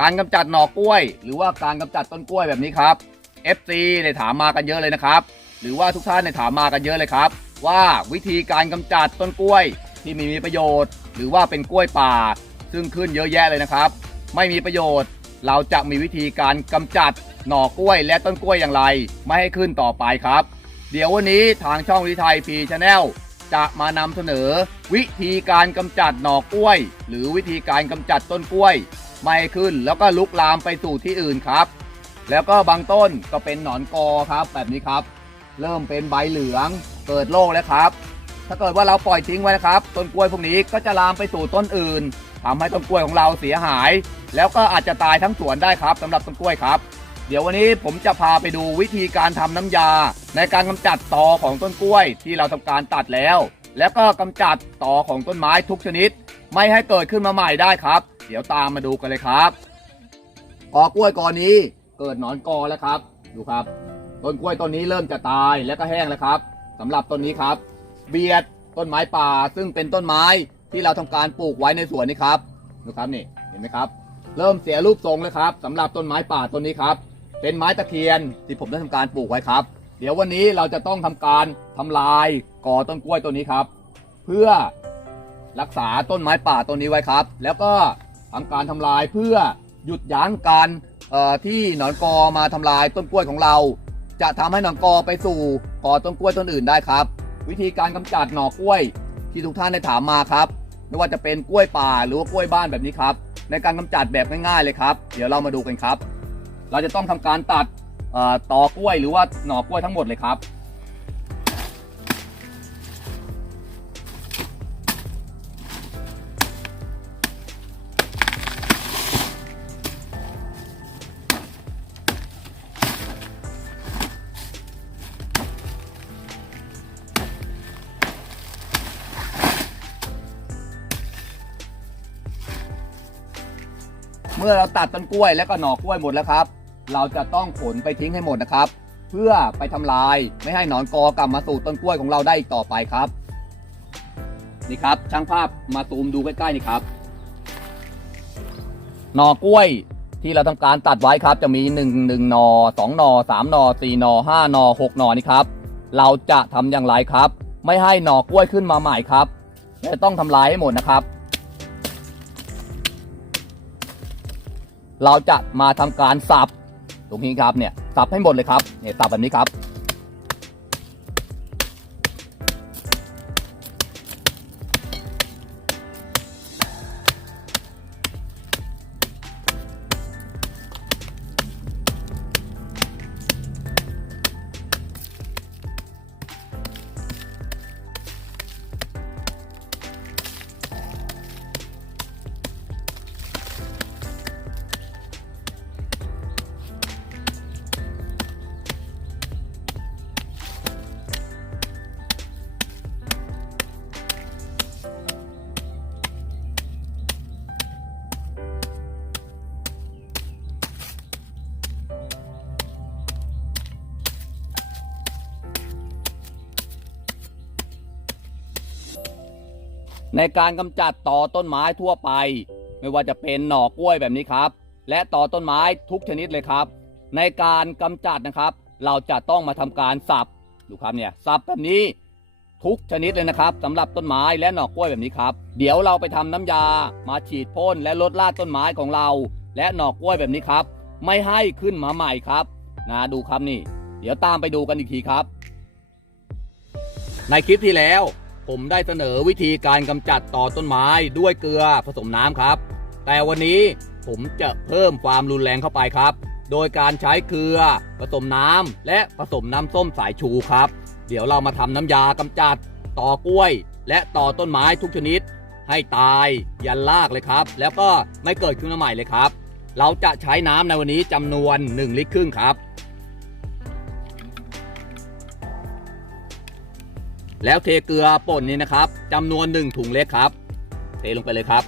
การกำจัดหน่อกล้วย หรือว่าการกำจัดต้นกล้วยแบบนี้ครับ FC ได้ถามมากันเยอะเลยนะครับ หรือว่าทุกท่านได้ถามมากันเยอะเลยครับ ว่าวิธีการกำจัดต้นกล้วยที่ไมมีประโยชน์ หรือว่าเป็นกล้วยป่า ซึ่งขึ้นเยอะแยะเลยนะครับ ไม่มีประโยชน์ เราจะมีวิธีการกำจัดหน่อกล้วยและต้นกล้วยอย่างไร ไม่ให้ขึ้นต่อไปครับ เดี๋ยววันนี้ทางช่องวิทยไทยพีชาแนลจะมานำเสนอ วิธีการกำจัดหน่อกล้วย หรือวิธีการกำจัดต้นกล้วย ให้ขึ้น แล้วก็ลุกลามไปสู่ที่อื่นครับ แล้วก็บางต้นก็เป็นหนอนกอครับแบบนี้ครับ เริ่มเป็นใบเหลืองเกิดโรคแล้วครับ ถ้าเกิดว่าเราปล่อยทิ้งไว้นะครับ ต้นกล้วยพวกนี้ก็จะลามไปสู่ต้นอื่นทำให้ต้นกล้วยของเราเสียหาย แล้วก็อาจจะตายทั้งสวนได้ครับสำหรับต้นกล้วยครับ เดี๋ยววันนี้ผมจะพาไปดูวิธีการทำน้ำยา ในการกำจัดตอของต้นกล้วย ที่เราทำการตัดแล้ว แล้วก็กำจัดตอของต้นไม้ทุกชนิด ไม่ให้เกิดขึ้นมาใหม่ได้ครับ เดี๋ยวตามมาดูกันเลยครับกอกล้วยกอนี้เกิดหนอนกอแล้วครับ ดูครับ ต้นกล้วยต้นนี้เริ่มจะตายแล้วก็แห้งแล้วครับสำหรับต้นนี้ครับ เบียดต้นไม้ป่าซึ่งเป็นต้นไม้ที่เราทำการปลูกไว้ในสวนนี้ครับดูครับนี่เห็นไหมครับ เริ่มเสียรูปทรงแล้วครับสำหรับต้นไม้ป่าต้นนี้ครับ เป็นไม้ตะเคียนที่ผมได้ทำการปลูกไว้ครับ เดี๋ยววันนี้เราจะต้องทำการทำลายกอต้นกล้วยต้นนี้ครับ เพื่อ รักษาต้นไม้ป่าต้นนี้ไว้ครับ แล้วก็ทำการทำลายเพื่อหยุดยั้งการที่หนอนกอมาทำลายต้นกล้วยของเรา จะทำให้หนอนกอไปสู่กอต้นกล้วยต้นอื่นได้ครับ วิธีการกำจัดหน่อกล้วยที่ทุกท่านได้ถามมาครับไม่ว่าจะเป็นกล้วยป่าหรือว่ากล้วยบ้านแบบนี้ครับ ในการกำจัดแบบง่ายๆเลยครับ เดี๋ยวเรามาดูกันครับ เราจะต้องทำการตัดเอ่อตอกล้วยหรือว่าหน่อกล้วยทั้งหมดเลยครับ มื่อเราตัดต้นกล้วยและก็หน่อกล้วยหมดแล้วครับ เราจะต้องขนไปทิ้งให้หมดนะครับ เพื่อไปทำลายไม่ให้หนอนกอกลับมาสู่ต้นกล้วยของเราได้อีกต่อไปครับ นี่ครับช่างภาพมาซูมดูใกล้ๆนี่ครับ หน่อกล้วยที่เราทำการตัดไว้ครับจะมี1 1หนอ2หนอ3หนอ4หนอ5หนอ6หนอนี่ครับ เราจะทำอย่างไรครับ ไม่ให้หน่อกล้วยขึ้นมาใหม่ครับจะต้องทำลายให้หมดนะครับ เราจะมาทำการสับตรงนี้ครับเนี่ยสับให้หมดเลยครับเนี่ยสับแบบนี้ครับ ในการกำจัดต่อต้นไม้ทั่วไป ไม่ว่าจะเป็นหน่อกล้วยแบบนี้ครับ และต่อต้นไม้ทุกชนิดเลยครับ ในการกำจัดนะครับ เราจะต้องมาทำการสับดูครับเนี่ยสับแบบนี้ทุกชนิดเลยนะครับสำหรับต้นไม้และหน่อกล้วยแบบนี้ครับ เดี๋ยวเราไปทำน้ำยามาฉีดพ่นและลดรากต้นไม้ของเรา และหน่อกล้วยแบบนี้ครับ ไม่ให้ขึ้นมาใหม่ครับนะดูครับนี่ เดี๋ยวตามไปดูกันอีกทีครับ ในคลิปที่แล้ว ผมได้เสนอวิธีการกำจัดต่อต้นไม้ด้วยเกลือผสมน้ำครับ แต่วันนี้ผมจะเพิ่มความรุนแรงเข้าไปครับ โดยการใช้เกลือผสมน้ำและผสมน้ำส้มสายชูครับ เดี๋ยวเรามาทำน้ำยากำจัดต่อกล้วย และต่อต้นไม้ทุกชนิด ให้ตายยันลากเลยครับ แล้วก็ไม่เกิดขึ้นมาใหม่เลยครับ เราจะใช้น้ำในวันนี้จำนวน 1 ลิตรครึ่งครับ แล้วเทเกลือป่นนี้นะครับจำนวนหนึ่งถุงเล็กครับ เทลงไปเลยครับ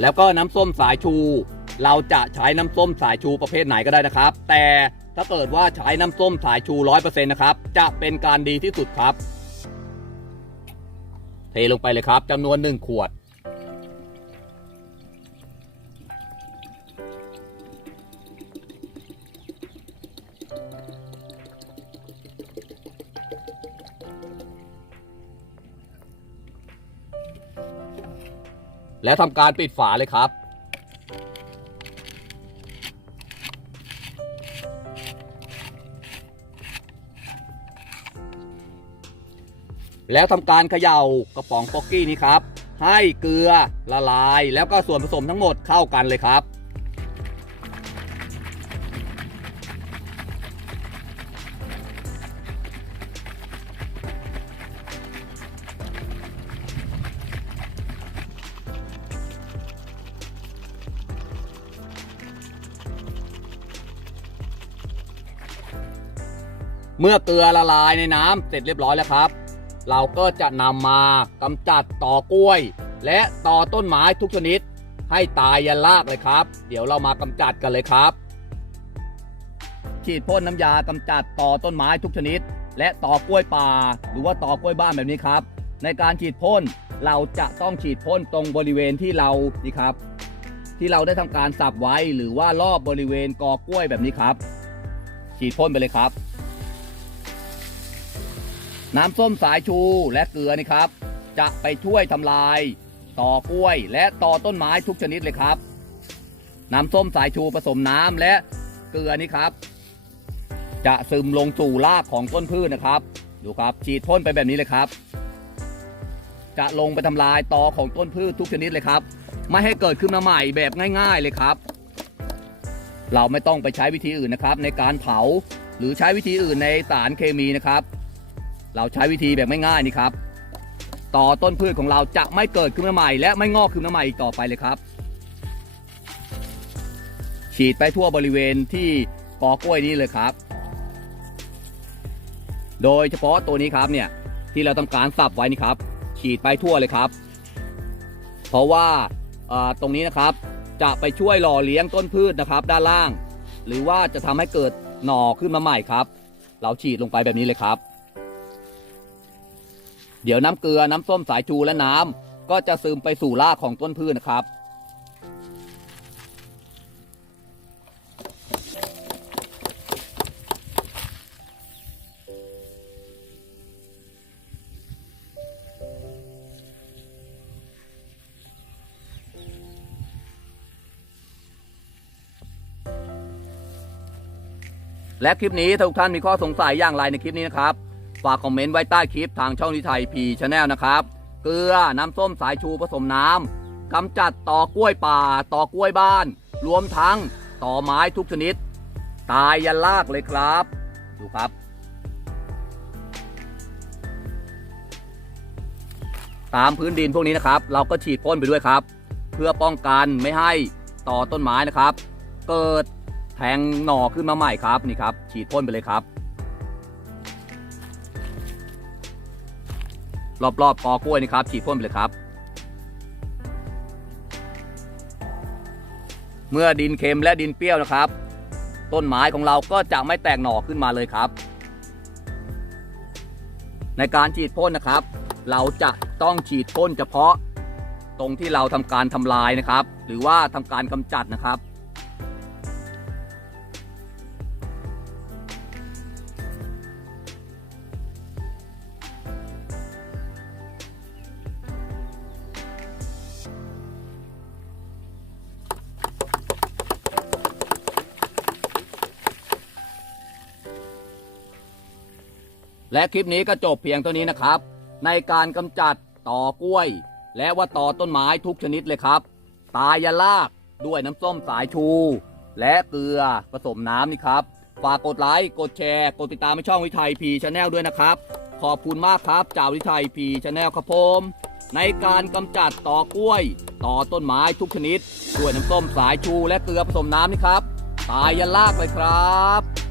แล้วก็น้ำส้มสายชู เราจะใช้น้ำส้มสายชูประเภทไหนก็ได้นะครับ แต่ถ้าเกิดว่าใช้น้ำส้มสายชู 100%นะครับ จะเป็นการดีที่สุดครับ เทลงไปเลยครับจำนวน 1 ขวด แล้วทำการปิดฝาเลยครับ แล้วทำการเขย่ากระป๋องป๊อกกี้นี้ครับ ให้เกลือละลายแล้วก็ส่วนผสมทั้งหมดเข้ากันเลยครับ เมื่อเกลือละลายในน้ำเสร็จเรียบร้อยแล้วครับ เราก็จะนำมากำจัดต่อกล้วย และต่อต้นไม้ทุกชนิด ให้ตายยันรากเลยครับ เดี๋ยวเรามากำจัดกันเลยครับ ฉีดพ่นน้ำยากำจัดต่อต้นไม้ทุกชนิด และต่อกล้วยป่า หรือว่าต่อกล้วยบ้านแบบนี้ครับ ในการฉีดพ่นเราจะต้องฉีดพ่นตรงบริเวณที่เรานี่ครับ ที่เราได้ทำการสับไว้หรือว่ารอบบริเวณกอกล้วยแบบนี้ครับ ฉีดพ่นไปเลยครับ น้ำส้มสายชูและเกลือนี่ครับ จะไปช่วยทำลาย ต่อกล้วย และต่อต้นไม้ทุกชนิดเลยครับ น้ำส้มสายชูผสมน้ำและเกลือนี่ครับ จะซึมลงสู่รากของต้นพืชนะครับ ดูครับฉีดพ่นไปแบบนี้เลยครับ จะลงไปทำลายตอของต้นพืชทุกชนิดเลยครับ ไม่ให้เกิดขึ้นมาใหม่แบบง่าย ๆเลยครับ เราไม่ต้องไปใช้วิธีอื่นนะครับ ในการเผาหรือใช้วิธีอื่นในสารเคมีนะครับ เราใช้วิธีแบบไม่ง่ายนี่ครับ ต่อต้นพืชของเราจะไม่เกิดขึ้นมาใหม่ และไม่งอกขึ้นมาใหม่อีกต่อไปเลยครับ ฉีดไปทั่วบริเวณที่กอกล้วยนี้เลยครับ โดยเฉพาะตัวนี้ครับเนี่ยที่เราทำการสับไว้นี่ครับ ฉีดไปทั่วเลยครับ เพราะว่าตรงนี้นะครับจะไปช่วยหล่อเลี้ยงต้นพืชนะครับ ด้านล่าง หรือว่าจะทำให้เกิดหน่อขึ้นมาใหม่ครับ เราฉีดลงไปแบบนี้เลยครับ เดี๋ยวน้ำเกลือน้ำส้มสายชูและน้ำก็จะซึมไปสู่รากของต้นพืชนะครับ และคลิปนี้ถ้าทุกท่านมีข้อสงสัยอย่างไรในคลิปนี้นะครับ ฝากคอมเมนต์ไว้ใต้คลิปทางช่องนิไทยพีชาแนลนะครับ เกลือน้ำส้มสายชูผสมน้ำกำจัดต่อกล้วยป่า ต่อกล้วยบ้าน รวมทั้งต่อไม้ทุกชนิด ตายยันลากเลยครับ ดูครับ ตามพื้นดินพวกนี้นะครับ เราก็ฉีดพ่นไปด้วยครับ เพื่อป้องกันไม่ให้ต่อต้นไม้นะครับ เกิดแทงหน่อขึ้นมาใหม่ครับนี่ครับ ฉีดพ่นไปเลยครับ รอบๆกอกล้วยนี่ครับฉีดพ่นไปเลยครับ เมื่อดินเค็มและดินเปรี้ยวนะครับ ต้นไม้ของเราก็จะไม่แตกหน่อขึ้นมาเลยครับ ในการฉีดพ่นนะครับ เราจะต้องฉีดพ่นเฉพาะ ตรงที่เราทำการทำลายนะครับ หรือว่าทำการกำจัดนะครับ และคลิปนี้ก็จบเพียงเท่านี้นะครับ ในการกำจัดต่อกล้วย และว่าต่อต้นไม้ทุกชนิดเลยครับ ตายยาลากด้วยน้ำส้มสายชู และเกลือผสมน้ำนี่ครับ ฝากกดไลค์กดแชร์ กดติดตามในช่องวิทัยพีชาแนลด้วยนะครับ ขอบคุณมากครับจาวิทัยพีชาแนลครับผมในการกำจัดต่อกล้วย ต่อต้นไม้ทุกชนิดด้วยน้ำส้มสายชูและเกลือผสมน้ำนี่ครับ ตายยันลากเลยครับ